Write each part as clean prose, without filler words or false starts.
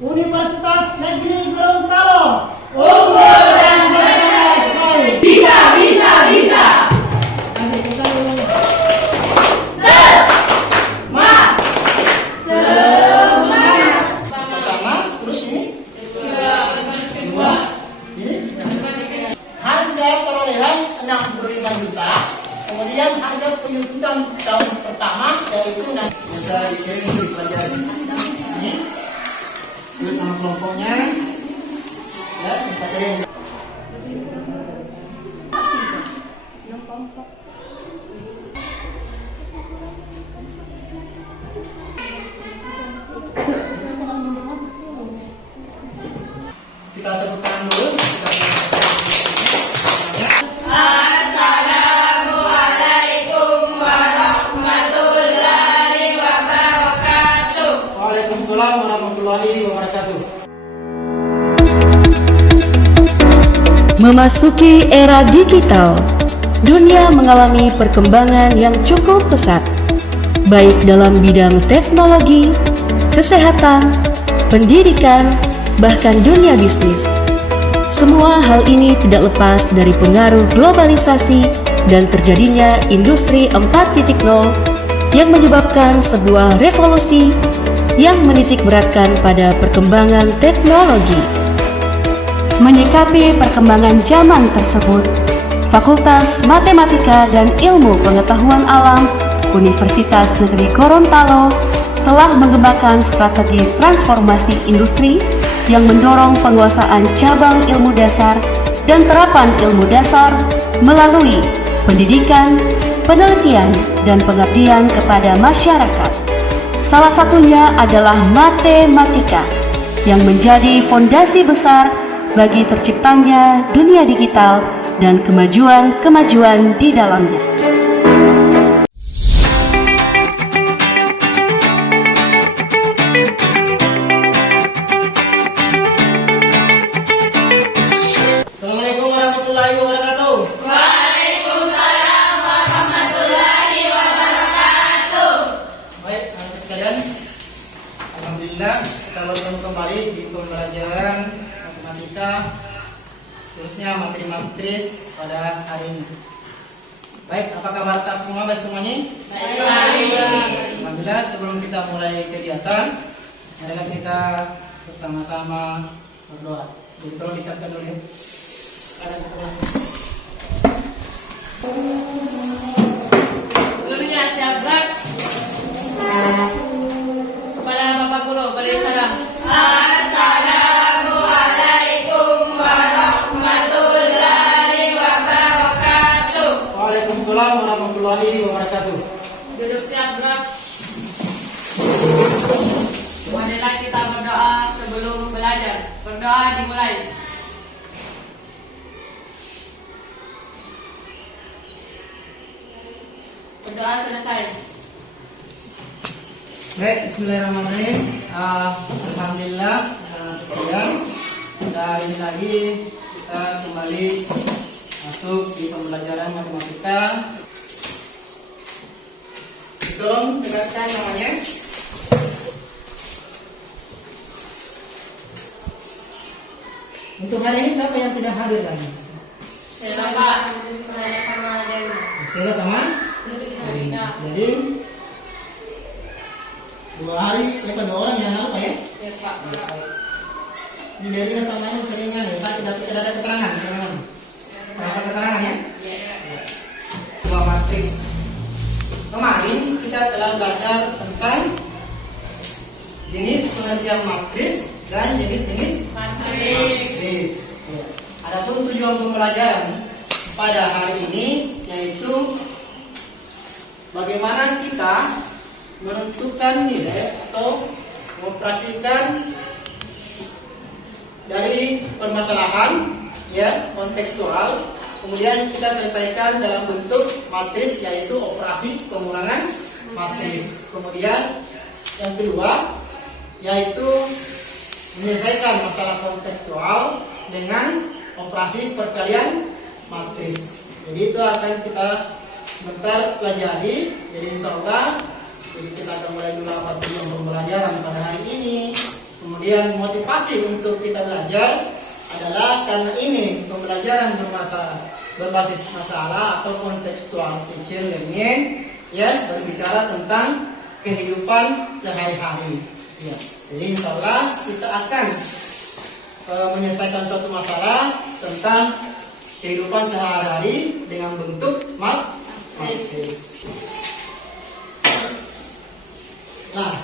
Universitas Negeri Gorontalo. Unggul dan berprestasi. Bisa, bisa, bisa. Semangat. Pertama, terus ini. Kedua. Ini. Harga perolehan 65 juta. Kemudian harga penyusutan tahun pertama yaitu bisa dikirim di pelajaran ini. Terus sama kelompoknya. Ya, bisa kirim. Kita tepuk tangan dulu. Assalamualaikum warahmatullahi wabarakatuh. Waalaikumsalam warahmatullahi wabarakatuh. Memasuki era digital, dunia mengalami perkembangan yang cukup pesat, baik dalam bidang teknologi, kesehatan, pendidikan, bahkan dunia bisnis. Semua hal ini tidak lepas dari pengaruh globalisasi dan terjadinya industri 4.0 yang menyebabkan sebuah revolusi yang menitik beratkan pada perkembangan teknologi. Menyikapi perkembangan zaman tersebut, Fakultas Matematika dan Ilmu Pengetahuan Alam Universitas Negeri Gorontalo telah mengembangkan strategi transformasi industri yang mendorong penguasaan cabang ilmu dasar dan terapan ilmu dasar melalui pendidikan, penelitian, dan pengabdian kepada masyarakat. Salah satunya adalah matematika yang menjadi fondasi besar bagi terciptanya dunia digital dan kemajuan-kemajuan di dalamnya. Assalamualaikum warahmatullahi wabarakatuh. Waalaikumsalam warahmatullahi wabarakatuh. Baik, anak-anak sekalian, alhamdulillah kita bertemu kembali di pembelajaran matematika, khususnya materi matris pada hari ini. Baik, apa kabar tas semua? Baik semuanya? Baik. Alhamdulillah, sebelum kita mulai kegiatan, marilah kita bersama-sama berdoa. Jadi tolong disiapkan dulu ya. Gurunya siap gerak. Kepada Bapak Guru, beri salam. Assalamualaikum warahmatullahi wabarakatuh. Waalaikumsalam warahmatullahi wabarakatuh. Duduk siap gerak. Marilah kita berdoa sebelum belajar. Berdoa dimulai. Berdoa selesai. Baik, bismillahirrahmanirrahim. Alhamdulillah, sekalian, pada hari ini lagi kita kembali masuk di pembelajaran matematika. Tolong dengarkan namanya. Untuk hari ini siapa yang tidak hadir lagi? Bapak, saya sama Dewi. Saya sama. Jadi 2 hari, dua orang yang apa ya? Ya Pak. Ini Derina sama ini seringan ya, saya tidak ada keterangan, teman-teman. Apa keterangan ya? Dua matris. Kemarin kita telah belajar tentang jenis pengertian matris dan jenis-jenis matris. Ya. Adapun tujuan pembelajaran pada hari ini yaitu bagaimana kita menentukan nilai atau mengoperasikan dari permasalahan ya kontekstual, kemudian kita selesaikan dalam bentuk matris yaitu operasi pengulangan matris. Kemudian yang kedua yaitu menyelesaikan masalah kontekstual dengan operasi perkalian matris. Jadi itu akan kita sebentar pelajari. Jadi insya Allah, jadi kita akan mulai dulu apa tujuan pembelajaran pada hari ini, Kemudian motivasi untuk kita belajar adalah karena ini pembelajaran berbasis masalah atau kontekstual teaching learning, ya, berbicara tentang kehidupan sehari-hari. Ya. Jadi insya Allah kita akan menyelesaikan suatu masalah tentang kehidupan sehari-hari dengan bentuk matris. Nah,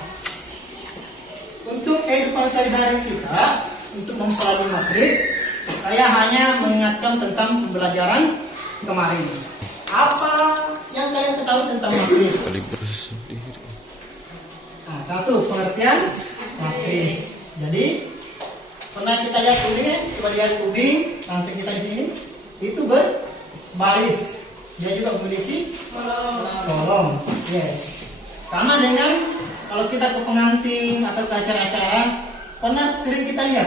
untuk kehidupan sehari-hari kita, untuk mempelajari matris, saya hanya mengingatkan tentang pembelajaran kemarin. Apa yang kalian ketahui tentang matris? Nah, satu, pengertian matris. Jadi, pernah kita lihat kubingnya? Coba lihat kubing, nanti kita di sini. Itu berbaris. Dia juga memiliki kolom. Ya. Sama dengan kalau kita ke pengantin atau ke acara-acara, pernah sering kita lihat?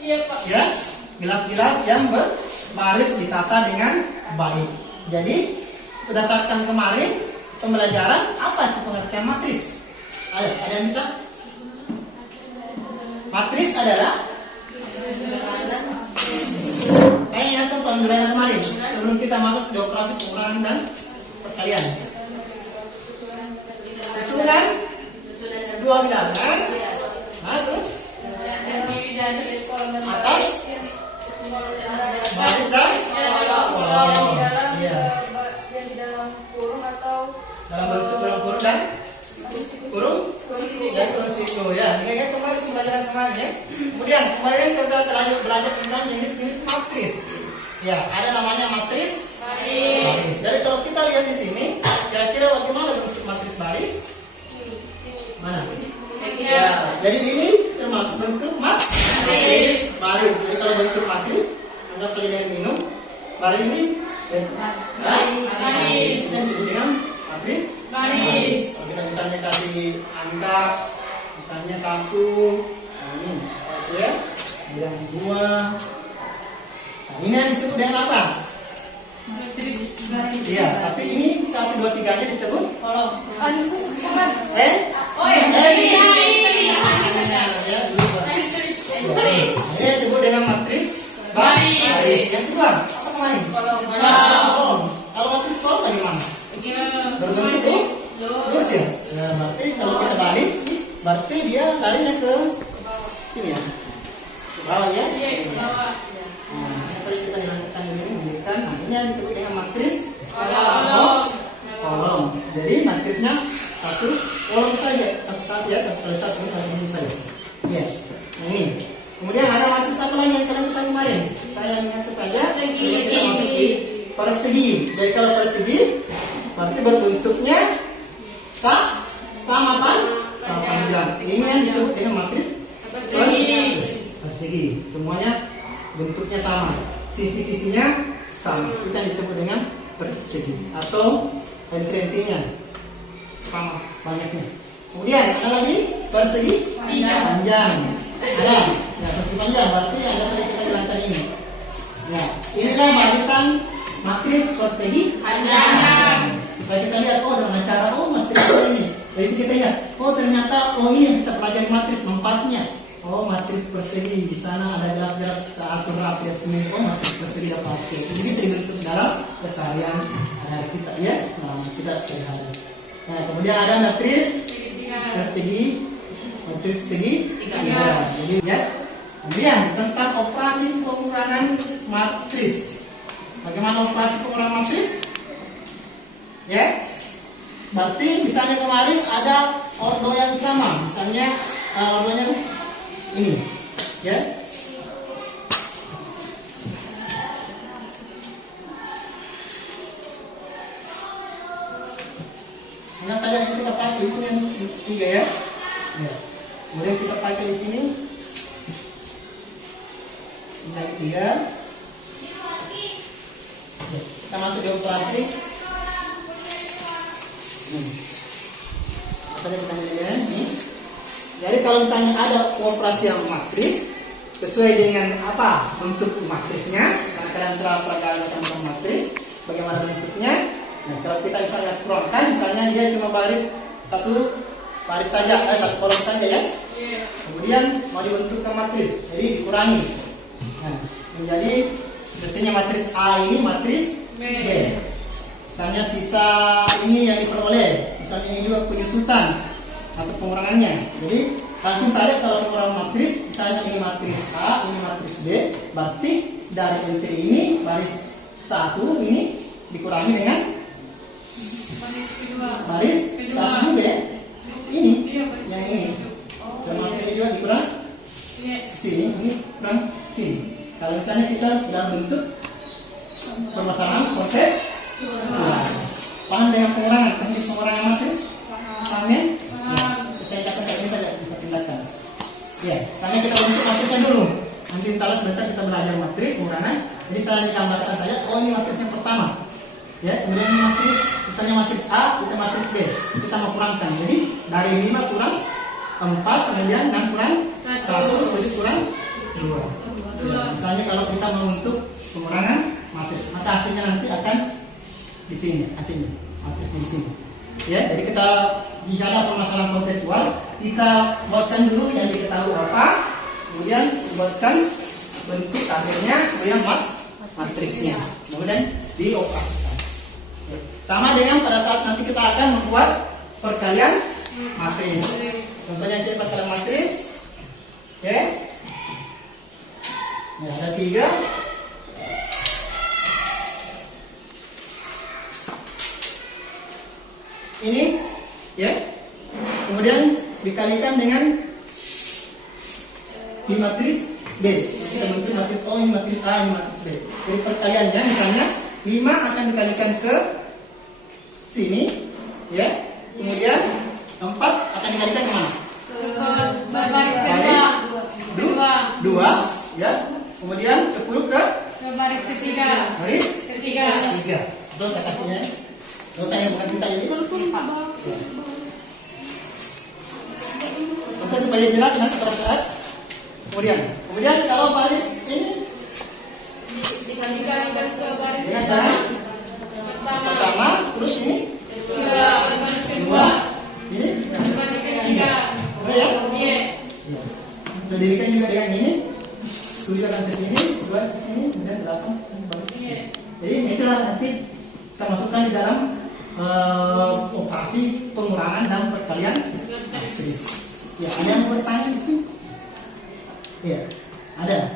Iya, Pak. Ya, gelas-gelas yang berbaris ditata dengan baik. Jadi, berdasarkan kemarin pembelajaran, apa itu pengertian matris? Ayo, ada yang bisa? Matris adalah, saya ingatkan pembelajaran kemarin sebelum kita masuk di operasi pengurangan dan perkalian. Susunan dua bilangan, nah terus atas baris dan kolom. Iya. Yang di dalam kurung atau Dalam bentuk dalam kurung dan kurung dan kurung siku, ya. Ini kan kemarin pembelajaran kemarin, ya. Kemudian kemarin kita terlanjut belajar tentang jenis-jenis matris. Ya, ada namanya matris baris. Jadi kalau kita lihat di sini, kira-kira bagaimana bentuk matris baris? Mana? Ya, jadi ini termasuk bentuk matris baris. Jadi kalau bentuk matris, anggap saja dari minum. Baris ini baris. Kita sebut dengan matris baris. Kalau kita misalnya kasih angka, misalnya 1, nah ini 1 ya, kemudian 2. Nah, ini yang disebut dengan apa? Iya, tapi ini 1, 2, 3 nya disebut kolom. Ini disebut dengan matris baris. Yang kedua, apa kemarin? Kolom. Kalau matris kolom bagaimana? Berbentuk lurus ya. Nah, berarti kalau kita balik, berarti dia larinya ke sini ya. Ke bawah ya. Nah, saya kita hilangkan ini, memberikan. Nah, ini yang disebut dengan matris kolom. Jadi matrisnya satu kolom saja, satu ya, satu saja. Ya. Nah, ini. Kemudian ada matris apa lagi yang kalian ketahui kemarin? Saya ingat saja. Kita masuk di persegi. Jadi kalau persegi, berarti berbentuknya sama panjang. Ini yang disebut dengan matris persegi. Semuanya bentuknya sama, sisi-sisinya sama. Kita disebut dengan persegi atau entry-entry-nya sama banyaknya. Kemudian ada lagi persegi panjang. Ada, ya persegi panjang berarti ada tadi kita jelaskan ini. Ya, inilah barisan matris persegi panjang. Supaya kita lihat, oh dengan cara matris ini. Dari sini kita lihat, oh ternyata ini yang kita pelajari matris mempatnya. Oh matris persegi, di sana ada gelas-gelas saat rapi ya semua. Oh matris persegi dapat pakai. Jadi bisa dibentuk dalam keseharian kita ya, kita sehari-hari. Nah kemudian ada matris persegi, matris segi tiga. Jadi ya. Kemudian tentang operasi pengurangan matris. Bagaimana operasi pengurangan matris? Ya. Berarti misalnya kemarin ada ordo yang sama, misalnya ordonya ini, ya. Nah, saya kita pakai di sini yang 3 ya. Ya. Kemudian kita pakai di sini. Misalnya 3. Ya. Kita masuk di operasi. Misalnya kita lihat ini. Jadi kalau misalnya ada operasi yang matris sesuai dengan apa bentuk matrisnya, kalian telah pelajari tentang matris, bagaimana bentuknya. Nah, kalau kita misalnya kurangkan, misalnya dia cuma baris satu baris saja, satu kolom saja ya. Iya. Kemudian mau dibentukkan matris, jadi dikurangi. Nah, menjadi artinya matris A ini matris B. Misalnya sisa ini yang diperoleh, misalnya ini juga penyusutan atau pengurangannya. Jadi langsung saja kalau pengurangan matris, misalnya ini matris A, ini matris B, berarti dari NT ini baris 1 ini dikurangi dengan Baris kedua. baris Kedua. 1 juga ya. Ini Iya, baris yang ini. Oh, Sama iya. ini juga dikurang Iya. sini, ini kurang sini. Kalau misalnya kita dalam bentuk permasalahan kontes, paham dengan pengurangan, teknik pengurangan matris? Paham ya? Saya katakan ini saja bisa tindakan. Ya, misalnya kita bentuk matrisnya dulu. Nanti salah sebentar kita belajar matris pengurangan. Jadi saya gambarkan saja. Oh, ini matris yang pertama. Ya, kemudian ini matris, misalnya matris A, kita matris B. Kita mau kurangkan. Jadi dari 5 kurang 4, kemudian 6 kurang 1, jadi kurang 2. Ya, misalnya kalau kita membentuk pengurangan matris, maka hasilnya nanti akan di sini, hasilnya matrisnya di sini. Ya, jadi kita jika ada permasalahan kontekstual, kita buatkan dulu yang diketahui apa, kemudian buatkan bentuk akhirnya, kemudian matrisnya, kemudian dioperasikan. Ya. Sama dengan pada saat nanti kita akan membuat perkalian matris. Contohnya saya perkalian matris, ya. Ya, ada 3. Ini, ya. Kemudian dikalikan dengan di matris B. Kita bentuk matris O, ini matris A, ini matris B. Jadi perkaliannya misalnya 5 akan dikalikan ke sini, ya. Kemudian 4 akan dikalikan ke mana? Baris kedua. Dua, ya. Kemudian 10 ke Baris ketiga. baris Ketiga. 3. Betul saya kasihnya. Dosa yang bukan kita ini. Untuk supaya jelas nanti pada saat kemudian kalau baris ini Dikalikan ke baris dengan cara pertama, terus ini baris kedua. ini Baris ketiga. boleh ya? Iya. Sedirikan juga dengan ini 7 akan ke sini, 2 ke sini, kemudian 8 baris ke sini. Jadi itulah nanti kita masukkan di dalam operasi pengurangan dan perkalian matris. Ya, ada yang mau bertanya di sini? Ya, ada.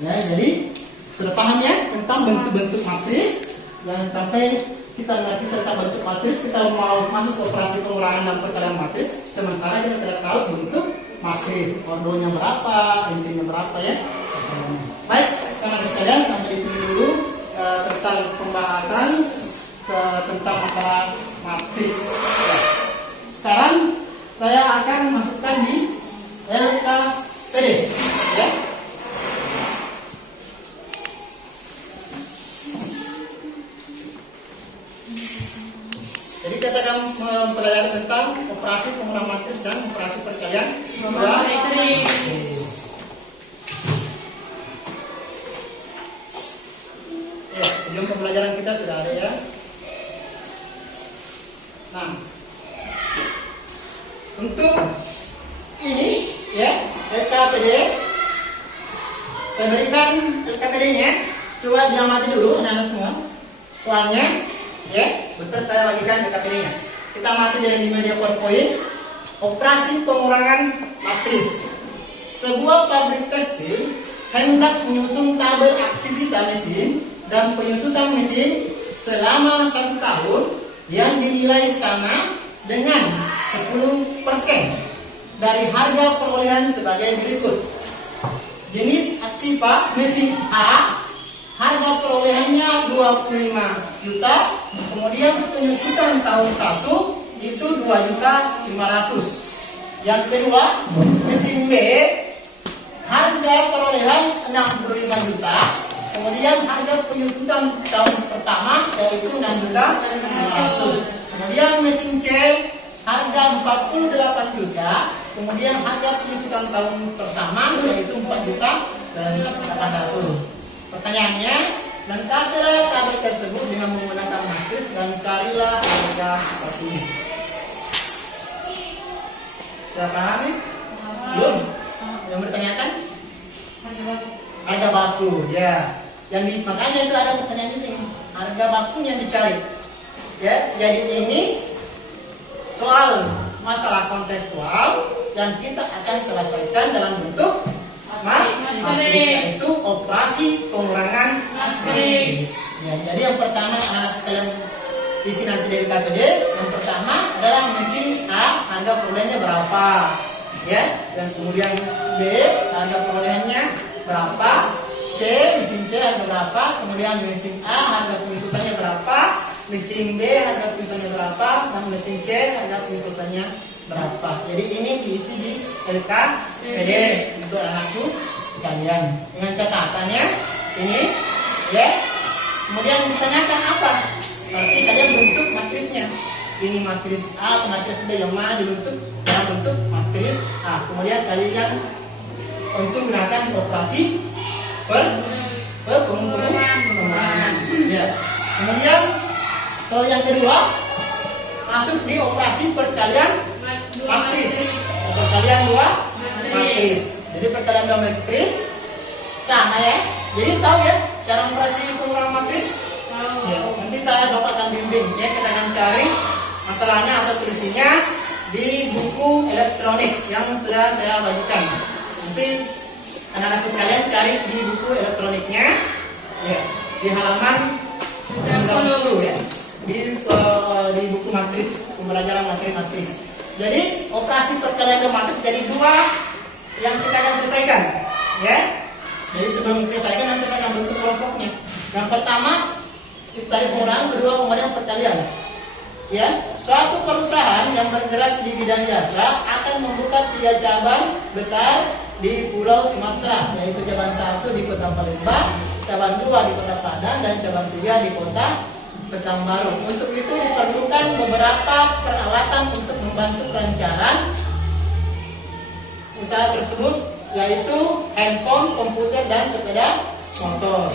Ya, jadi sudah paham ya tentang bentuk-bentuk matris. Jangan sampai kita ngerti tentang bentuk matris, kita mau masuk ke operasi pengurangan dan perkalian matris, sementara kita tidak tahu bentuk matris, ordonya berapa, intinya berapa ya. Baik, teman-teman sekalian, sampai di sini dulu tentang pembahasan tentang masalah matris. Ya. Sekarang saya akan masukkan di LKPD, ya. Jadi kita akan mempelajari tentang operasi pengurangan matris dan operasi perkalian matris. Ya, sebelum pembelajaran kita sudah ada ya. Nah, untuk ini ya LKPD, saya berikan LKPD-nya. Coba diamati dulu anak-anak semua. Soalnya ya, bentar saya bagikan LKPD-nya. Kita amati dari media PowerPoint. Operasi pengurangan matris. Sebuah pabrik tekstil hendak menyusun tabel aktivitas mesin dan penyusutan mesin selama 1 tahun yang dinilai sama dengan 10% dari harga perolehan sebagai berikut. Jenis aktiva mesin A, harga perolehannya 25 juta, kemudian penyusutan tahun 1 itu 2.500.000. Yang kedua, mesin B, harga perolehan 65 juta, kemudian harga penyusutan tahun pertama yaitu 6.500.000. Kemudian mesin C, harga 48 juta, kemudian harga penyusutan tahun pertama yaitu 4.800.000. Pertanyaannya, lengkapilah tabel tersebut dengan menggunakan matris dan carilah harga seperti ini. Sudah paham nih? Belum? Yang bertanyakan? Harga baku. Harga baku, ya. Makanya itu ada pertanyaan ini. Harga baku yang dicari. Ya, jadi ini soal masalah kontekstual yang kita akan selesaikan dalam bentuk matris, yaitu operasi pengurangan matris. Ya, jadi yang pertama anak kalian isi nanti dari KPD. Yang pertama adalah mesin A, harga perolehannya berapa, ya. Dan kemudian B, harga perolehannya berapa. C, mesin C harga berapa. Kemudian mesin A, harga penyusutannya berapa. Mesin B, harga penyusutannya berapa. Dan mesin C, harga penyusutannya berapa. Jadi ini diisi di LKPD untuk anakku sekalian. Dengan catatannya ini, ya. Kemudian ditanyakan apa? Berarti kalian bentuk matrisnya. Ini matris A atau matris B yang mana dibentuk dalam bentuk matris A. Kemudian kalian langsung gunakan operasi pengurangan. Ya. Kemudian kalau yang kedua masuk di operasi perkalian matris. Perkalian dua matris. Jadi perkalian dua matris sama ya. Jadi tahu ya cara operasi pengurangan matris? Ya, nanti Bapak akan bimbing ya, kita akan cari masalahnya atau solusinya di buku elektronik yang sudah saya bagikan. Nanti anak-anakku sekalian cari di buku elektroniknya ya, di halaman 90 ya, di buku matris, pembelajaran matris. Jadi operasi perkalian dua matris jadi dua yang kita akan selesaikan ya. Jadi sebelum selesaikan nanti saya akan bentuk kelompoknya. Yang pertama kita pengurangan, kedua kemudian perkalian. Ya, suatu perusahaan yang bergerak di bidang jasa akan membuka 3 cabang besar di Pulau Sumatera, yaitu cabang 1 di Kota Palembang, cabang 2 di Kota Padang, dan cabang 3 di Kota Pekanbaru. Untuk itu diperlukan beberapa peralatan untuk membantu perencanaan usaha tersebut, yaitu handphone, komputer, dan sepeda motor.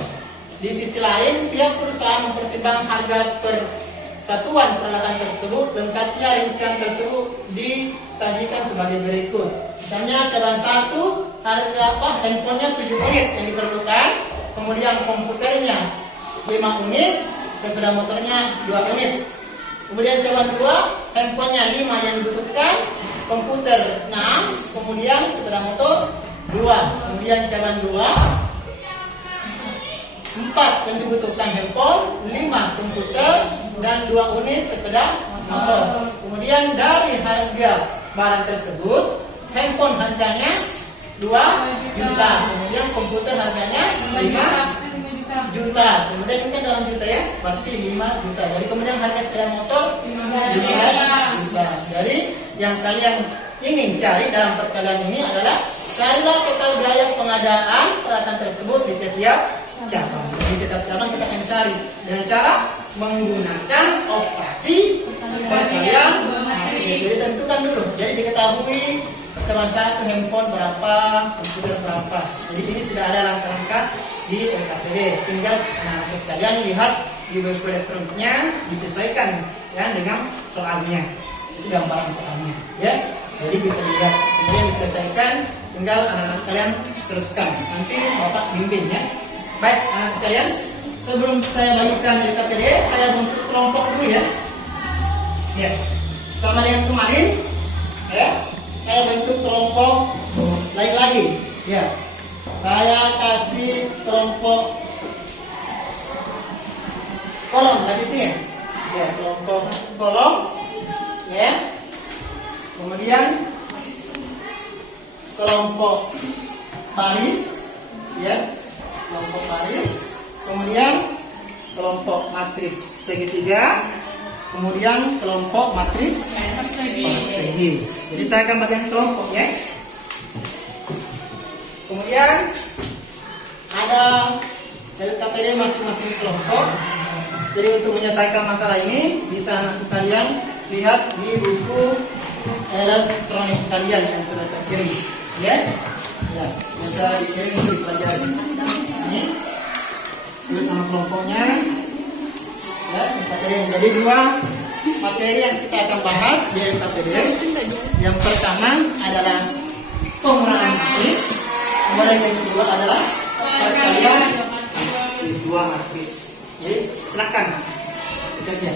Di sisi lain, pihak perusahaan mempertimbangkan harga persatuan peralatan tersebut. Lengkapnya rincian tersebut disajikan sebagai berikut. Misalnya cabang 1 harga handphonenya 7 unit yang diperlukan, kemudian komputernya 5 unit, sepeda motornya 2 unit. Kemudian cabang 2 handphonenya 5 yang dibutuhkan, komputer 6, kemudian sepeda motor 2. Kemudian cabang 2 4 yang dibutuhkan handphone, 5 komputer, dan 2 unit sepeda motor. Kemudian dari harga barang tersebut, handphone harganya 2 juta, kemudian komputer harganya 5 juta. Kemudian ini kan dalam juta ya, berarti 5 juta. Jadi kemudian harga sepeda motor 15 juta. Jadi yang kalian ingin cari dalam perkalian ini adalah carilah total biaya pengadaan peralatan tersebut di setiap cabang. Di setiap cabang kita akan cari dengan cara menggunakan operasi perkalian matris. Jadi tentukan dulu. Jadi diketahui cabang 1 handphone berapa, komputer berapa. Jadi ini sudah ada langkah-langkah di LKPD. Tinggal anak-anak sekalian lihat di buku elektroniknya, disesuaikan ya dengan soalnya. Itu gambaran soalnya ya. Jadi bisa dilihat, kemudian diselesaikan. Tinggal anak-anak kalian teruskan. Nanti Bapak bimbing ya. Baik, anak sekalian, sebelum saya bagikan LKPD, saya bentuk kelompok dulu ya. Ya, sama dengan kemarin, ya, saya bentuk kelompok lain lagi. Ya, saya kasih kelompok kolom lagi sini. Ya, kelompok kolom, ya. Kemudian kelompok baris, ya. Kelompok baris, kemudian kelompok matris segitiga, kemudian kelompok matris persegi. Jadi saya akan bagikan kelompok ya. Kemudian ada LKPD masing-masing kelompok. Jadi untuk menyelesaikan masalah ini bisa nanti kalian lihat di buku elektronik kalian yang sudah saya kirim, ya. Ya, bisa dikirim di pelajaran ini. Terus nama kelompoknya, ya, misalnya. Jadi 2 materi yang kita akan bahas di LKPD. Yang pertama adalah pengurangan matris. Kemudian yang kedua adalah perkalian matris, dua matris. Jadi silakan bekerja.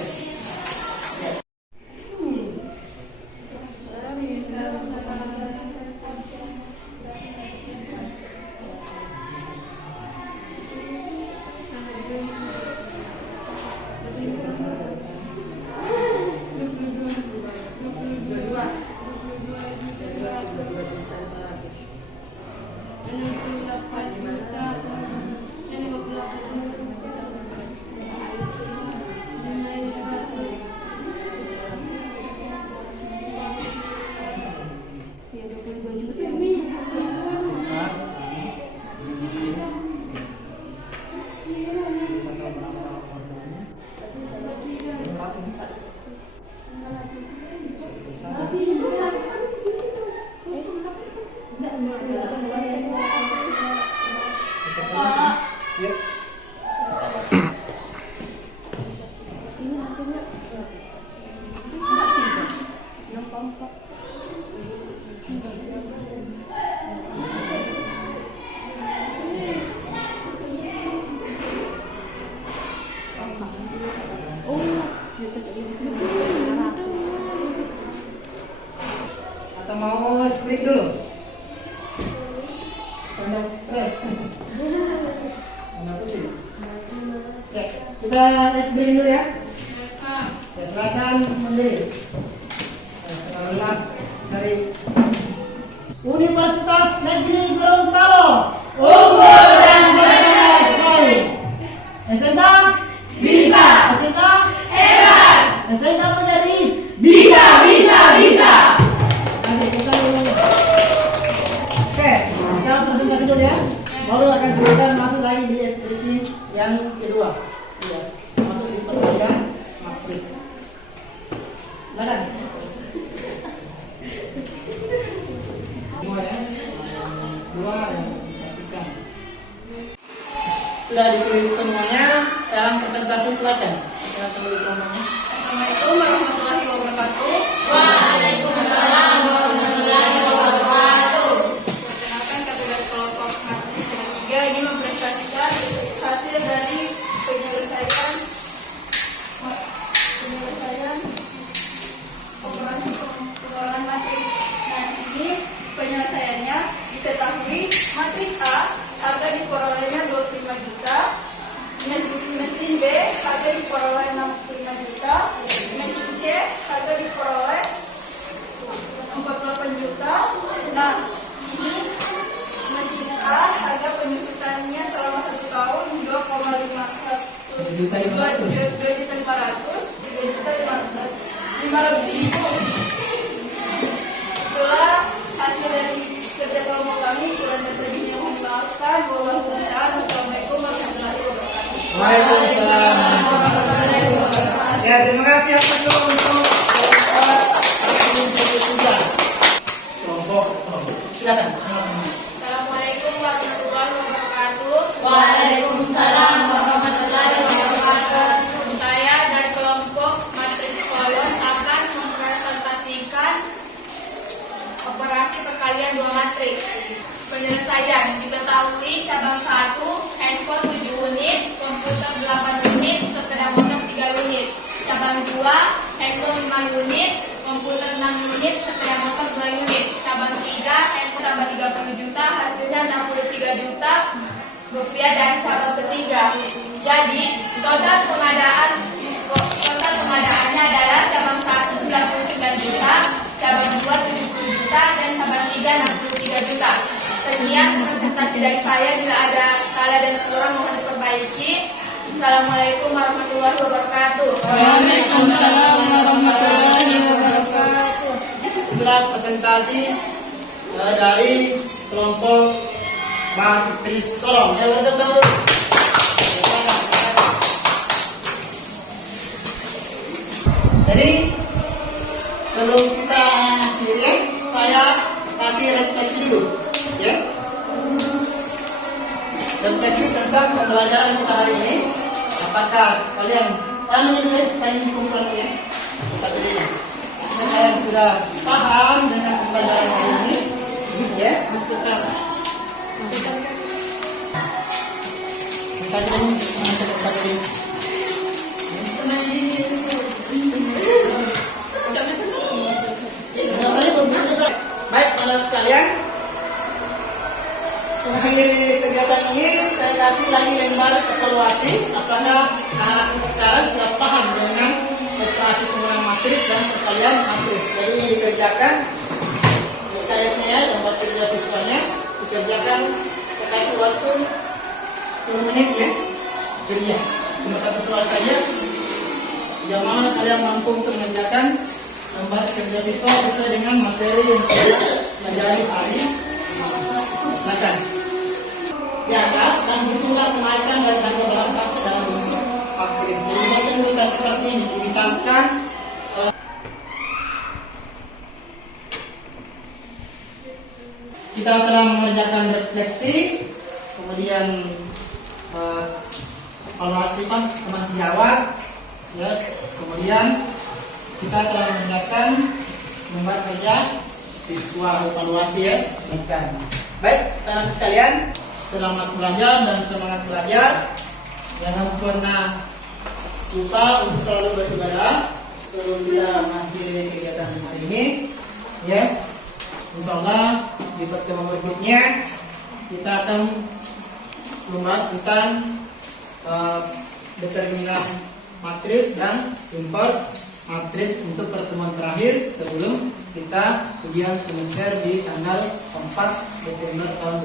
Ya. Atau mau split dulu? Banyak stres. Mana pusing? Oke, kita split dulu ya. Ya, silakan berdiri. Sekarang dari Universitas Negeri Gorontalo. Unggul dan berprestasi. SMK Bisa. SMK Hebat. SMK menjadi Bisa, bisa, bisa. Nanti kita dulu. Oke, kita presentasi dulu ya. Baru akan silakan masuk lagi di SPT yang kedua. Iya, masuk di perkalian matris. Silakan. Semua ya. Dua yang presentasikan. Sudah ditulis semuanya. Sekarang presentasi silakan. Silakan dulu ngomongnya. Assalamualaikum warahmatullahi wabarakatuh. Waalaikumsalam warahmatullahi wabarakatuh. Perkenalkan, kami dari kelompok matris yang 3 ini mempresentasikan hasil dari penyelesaian operasi pengurangan matris. Nah, di sini penyelesaiannya diketahui matris A harga diperolehnya 25 juta. Mesin B harga diperoleh 65 juta, mesin C harga diperoleh 48 juta. Nah, sini mesin A harga penyusutannya selama 1 tahun 2.500.000, 3.500.000. Setelah hasil dari kerja kelompok kami, kurang dan lebihnya mohon maafkan. Wassalamualaikum warahmatullahi wabarakatuh. Waalaikumsalam warahmatullahi wabarakatuh. Ya, terima kasih apa itu untuk kelompok. Silakan. Assalamualaikum warahmatullahi wabarakatuh. Waalaikumsalam warahmatullahi wabarakatuh. Saya dari kelompok matris kolon akan mempresentasikan operasi perkalian dua matris. Penyelesaian diketahui cabang 1 handphone 7 unit, komputer 8 unit, sepeda motor 3 unit. Cabang 2 handphone 5 unit, komputer 6 unit, sepeda motor 2 unit. Cabang 3 handphone tambah 30 juta, hasilnya 63 juta rupiah dari cabang ketiga. Jadi total pengadaannya adalah cabang 1 99 juta, cabang 2 70 juta, dan cabang 3 63 juta. Sekian presentasi dari saya. Bila ada salah dan kurang mohon diperbaiki. Assalamualaikum warahmatullahi wabarakatuh. Waalaikumsalam warahmatullahi wabarakatuh. Itulah presentasi dari kelompok matris kolom. Ya, betul. Jadi sebelum kita akhiri, saya kasih refleksi dulu, ya. Refleksi tentang pembelajaran kita hari ini. Apakah kalian menyukai sekali kumpulan ya? Saya sudah paham dengan pembelajaran hari ini. Ya. Kita dulu satu. Baik, anak sekalian, mengakhiri kegiatan ini saya kasih lagi lembar evaluasi apakah anak sekarang sudah paham dengan operasi penggunaan matris dan perkalian matris. Jadi ini dikerjakan UKS-nya, lembar kerja siswanya dikerjakan, saya kasih waktu 10 menit ya kerja, cuma satu soal saja. Yang mana kalian mampu untuk mengerjakan lembar kerja siswa sesuai dengan materi yang saya pelajari hari ini. Silakan. Di atas dan hitunglah kenaikan dari harga barang pakai dalam bentuk matris. Jadi kita juga seperti ini. Misalkan kita telah mengerjakan refleksi, kemudian evaluasi teman sejawat, ya, kemudian kita telah mengerjakan lembar kerja siswa evaluasi ya. Baik, teman-teman sekalian, selamat belajar dan semangat belajar. Jangan pernah lupa untuk selalu beribadah sebelum kita mengakhiri kegiatan hari ini. Ya, insyaallah di pertemuan berikutnya kita akan membahas tentang determinan matris dan inverse matris untuk pertemuan terakhir sebelum kita ujian semester di tanggal 4 Desember tahun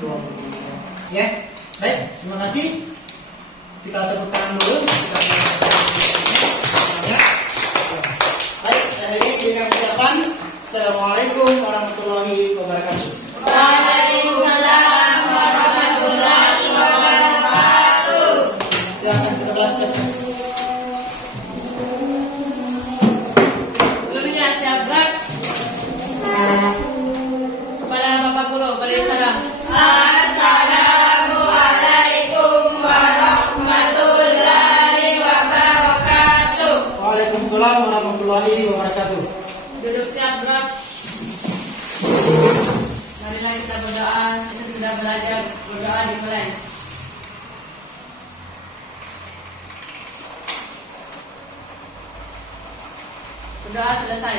2020. Ya, baik, terima kasih. Kita tepuk tangan dulu. Baik, akhirnya dengan ucapan Assalamualaikum warahmatullahi wabarakatuh. Waalaikumsalam warahmatullahi wabarakatuh. Silakan kita kelaskan. Gurunya siap gerak. Kepada Bapak Guru, beri salam. Assalamualaikum warahmatullahi wabarakatuh. Waalaikumsalam warahmatullahi wabarakatuh. Duduk siap gerak. Marilah kita berdoa. Kita sudah belajar berdoa dimulai. Berdoa selesai.